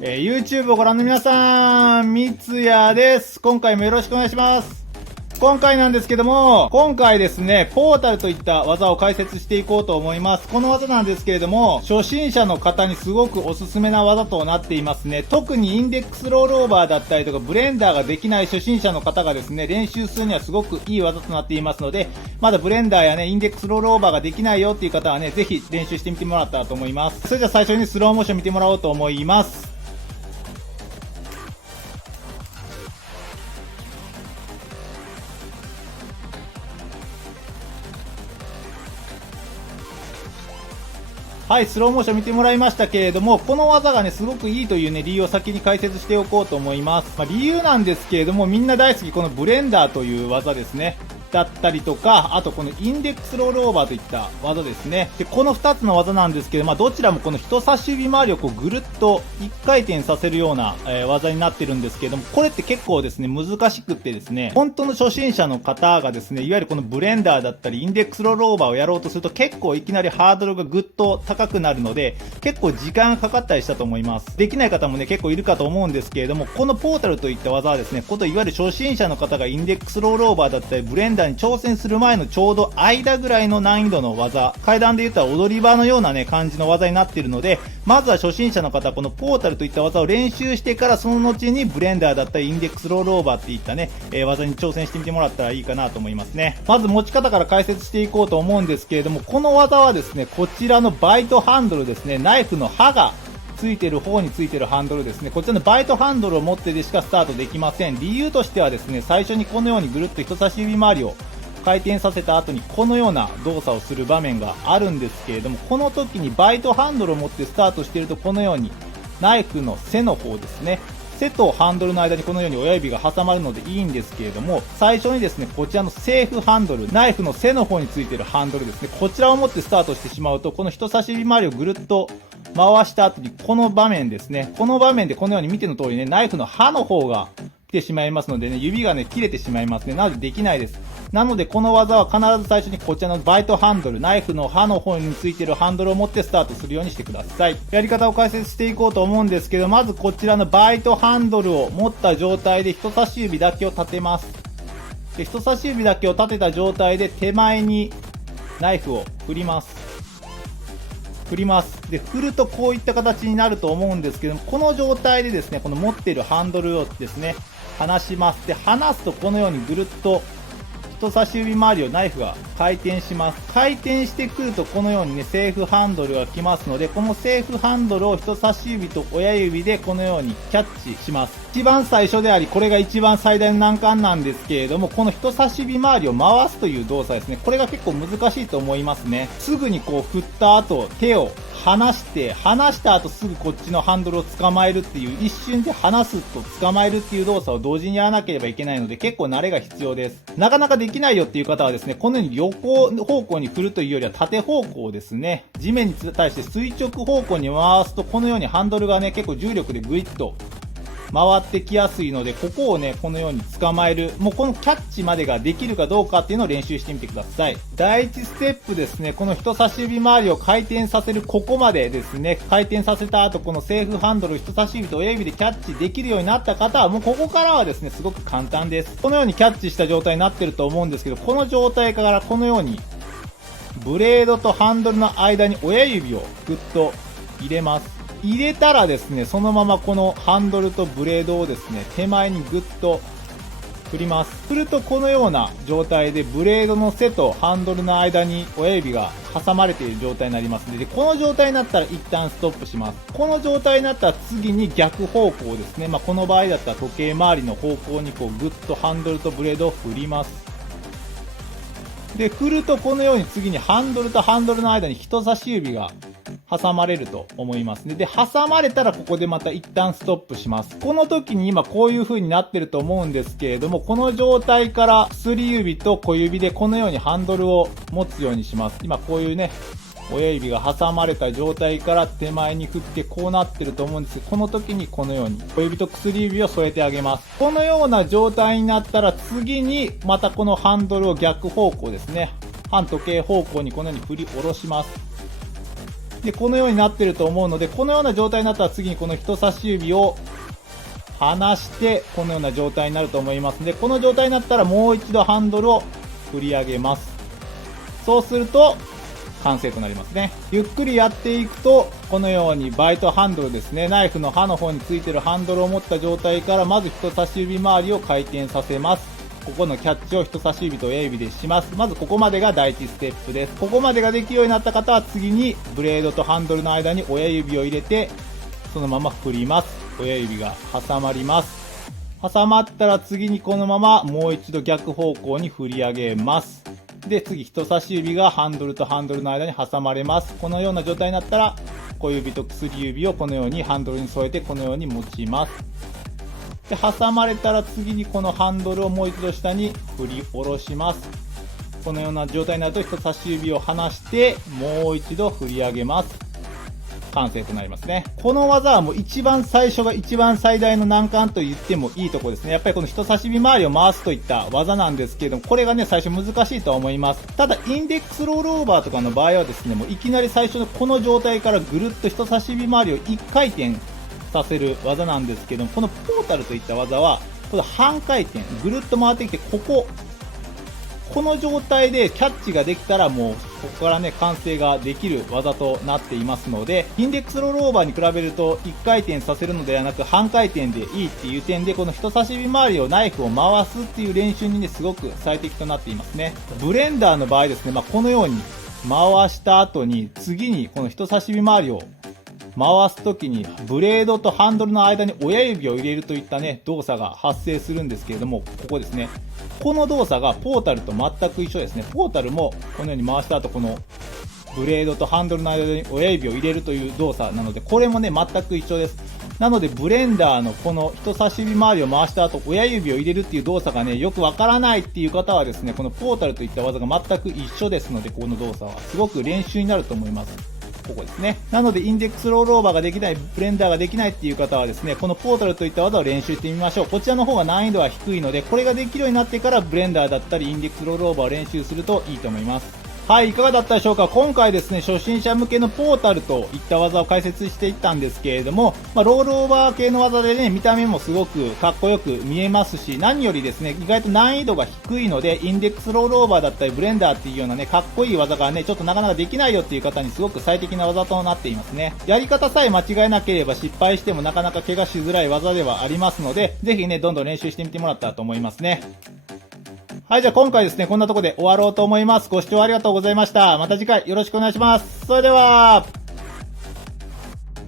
YouTube をご覧の皆さん、みつやです。今回もよろしくお願いします。今回なんですけども、今回ですね、ポータルといった技を解説していこうと思います。この技なんですけれども、初心者の方にすごくおすすめな技となっていますね。特にインデックスロールオーバーだったりとか、ブレンダーができない初心者の方がですね、練習するにはすごくいい技となっていますので、まだブレンダーやね、インデックスロールオーバーができないよっていう方はね、ぜひ練習してみてもらったらと思います。それじゃあ最初にスローモーション見てもらおうと思います。はい、スローモーション見てもらいましたけれども、この技がね、すごくいいというね、理由を先に解説しておこうと思います。理由なんですけれども、みんな大好きこのブレンダーという技ですね。だったりとか、あとこのインデックスロールオーバーといった技ですね。で、この2つの技なんですけど、どちらもこの人差し指周りをこうぐるっと1回転させるような、技になってるんですけれども、これって結構ですね、難しくってですね、本当の初心者の方がですね、いわゆるこのブレンダーだったり、インデックスロールオーバーをやろうとすると結構いきなりハードルがぐっと高くなるので、結構時間がかかったりしたと思います。できない方もね、結構いるかと思うんですけれども、このポータルといった技はですね、いわゆる初心者の方がインデックスロールオーバーだったり、ブレンダーに挑戦する前のちょうど間ぐらいの難易度の技、階段で言ったら踊り場のようなね、感じの技になっているので、まずは初心者の方、このポータルといった技を練習してから、その後にブレンダーだったり、インデックスロールオーバーっていったね、技に挑戦してみてもらったらいいかなと思いますね。まず持ち方から解説していこうと思うんですけれども、この技はですね、こちらのバイトハンドルですね、ナイフの刃がついてる方についてるハンドルですね。こちらのバイトハンドルを持ってでしかスタートできません。理由としてはですね、最初にこのようにぐるっと人差し指周りを回転させた後にこのような動作をする場面があるんですけれども、この時にバイトハンドルを持ってスタートしていると、このようにナイフの背の方ですね、背とハンドルの間にこのように親指が挟まるのでいいんですけれども、最初にですね、こちらのセーフハンドル、ナイフの背の方についているハンドルですね、こちらを持ってスタートしてしまうと、この人差し指周りをぐるっと回した後にこの場面ですね、この場面でこのように見ての通りね、ナイフの刃の方が来てしまいますのでね、指がね、切れてしまいますね。なのでできないです。なのでこの技は必ず最初にこちらのバイトハンドル、ナイフの刃の方についているハンドルを持ってスタートするようにしてください。やり方を解説していこうと思うんですけど、まずこちらのバイトハンドルを持った状態で人差し指だけを立てます。で、人差し指だけを立てた状態で手前にナイフを振ります。で、振るとこういった形になると思うんですけども、この状態でですね、この持っているハンドルをですね、離します。で、離すとこのようにぐるっと人差し指周りをナイフが回転します。回転してくるとこのようにね、セーフハンドルが来ますので、このセーフハンドルを人差し指と親指でこのようにキャッチします。一番最初であり、これが一番最大の難関なんですけれども、この人差し指周りを回すという動作ですね。これが結構難しいと思いますね。すぐにこう振った後、手を離した後すぐこっちのハンドルを捕まえるっていう、一瞬で離すと捕まえるっていう動作を同時にやらなければいけないので、結構慣れが必要です。なかなかできないよっていう方はですね、このように横方向に振るというよりは縦方向ですね。地面に対して垂直方向に回すと、このようにハンドルがね、結構重力でグイッと回ってきやすいので、ここをね、このように捕まえる、もうこのキャッチまでができるかどうかっていうのを練習してみてください。第1ステップですね、この人差し指周りを回転させるここまでですね、回転させた後、このセーフハンドル、人差し指と親指でキャッチできるようになった方は、もうここからはですね、すごく簡単です。このようにキャッチした状態になってると思うんですけど、この状態からこのように、ブレードとハンドルの間に親指をぐっと入れます。入れたらですね、そのままこのハンドルとブレードをですね、手前にぐっと振ります。振るとこのような状態でブレードの背とハンドルの間に親指が挟まれている状態になりますので、この状態になったら一旦ストップします。この状態になったら次に逆方向ですね。この場合だったら時計回りの方向にこうぐっとハンドルとブレードを振ります。で、振るとこのように次にハンドルとハンドルの間に人差し指が挟まれると思いますね。で、挟まれたらここでまた一旦ストップします。この時に今こういう風になってると思うんですけれども、この状態から薬指と小指でこのようにハンドルを持つようにします。今こういうね、親指が挟まれた状態から手前に振ってこうなってると思うんですけど、この時にこのように小指と薬指を添えてあげます。このような状態になったら次にまたこのハンドルを逆方向ですね。反時計方向にこのように振り下ろします。で、このようになってると思うので、このような状態になったら次にこの人差し指を離して、このような状態になると思いますので、この状態になったらもう一度ハンドルを振り上げます。そうすると、完成となりますね。ゆっくりやっていくと、このようにバイトハンドルですね、ナイフの刃の方についてるハンドルを持った状態から、まず人差し指周りを回転させます。ここのキャッチを人差し指と親指でします。まずここまでが第一ステップです。ここまでができるようになった方は次にブレードとハンドルの間に親指を入れて、そのまま振ります。親指が挟まります。挟まったら次にこのままもう一度逆方向に振り上げます。で、次人差し指がハンドルとハンドルの間に挟まれます。このような状態になったら、小指と薬指をこのようにハンドルに添えてこのように持ちます。で、挟まれたら次にこのハンドルをもう一度下に振り下ろします。このような状態になると人差し指を離して、もう一度振り上げます。完成となりますね。この技はもう一番最初が一番最大の難関と言ってもいいところですね。やっぱりこの人差し指周りを回すといった技なんですけれども、これがね、最初難しいとは思います。ただ、インデックスロールオーバーとかの場合はですね、もういきなり最初のこの状態からぐるっと人差し指周りを1回転させる技なんですけども、このポータルといった技は、この半回転、ぐるっと回ってきて、この状態でキャッチができたらもうここからね完成ができる技となっていますので、インデックスロールオーバーに比べると1回転させるのではなく半回転でいいっていう点で、この人差し指周りをナイフを回すっていう練習にねすごく最適となっていますね。ブレンダーの場合ですね、このように回した後に次にこの人差し指周りを回すときにブレードとハンドルの間に親指を入れるといったね動作が発生するんですけれども、ここですね、この動作がポータルと全く一緒ですね。ポータルもこのように回した後、このブレードとハンドルの間に親指を入れるという動作なので、これもね全く一緒です。なのでブレンダーのこの人差し指周りを回した後親指を入れるっていう動作がねよくわからないっていう方はですね、このポータルといった技が全く一緒ですので、この動作はすごく練習になると思います。ここですね。なのでインデックスロールオーバーができない、ブレンダーができないっていう方はですね、このポータルといった技を練習してみましょう。こちらの方が難易度は低いので、これができるようになってからブレンダーだったりインデックスロールオーバーを練習するといいと思います。はい、いかがだったでしょうか。今回ですね、初心者向けのポータルといった技を解説していったんですけれども、ロールオーバー系の技でね、見た目もすごくかっこよく見えますし、何よりですね、意外と難易度が低いので、インデックスロールオーバーだったりブレンダーっていうようなね、かっこいい技がね、ちょっとなかなかできないよっていう方にすごく最適な技となっていますね。やり方さえ間違えなければ失敗してもなかなか怪我しづらい技ではありますので、ぜひね、どんどん練習してみてもらったらと思いますね。はい、じゃあ今回ですね、こんなところで終わろうと思います。ご視聴ありがとうございました。また次回よろしくお願いします。それでは。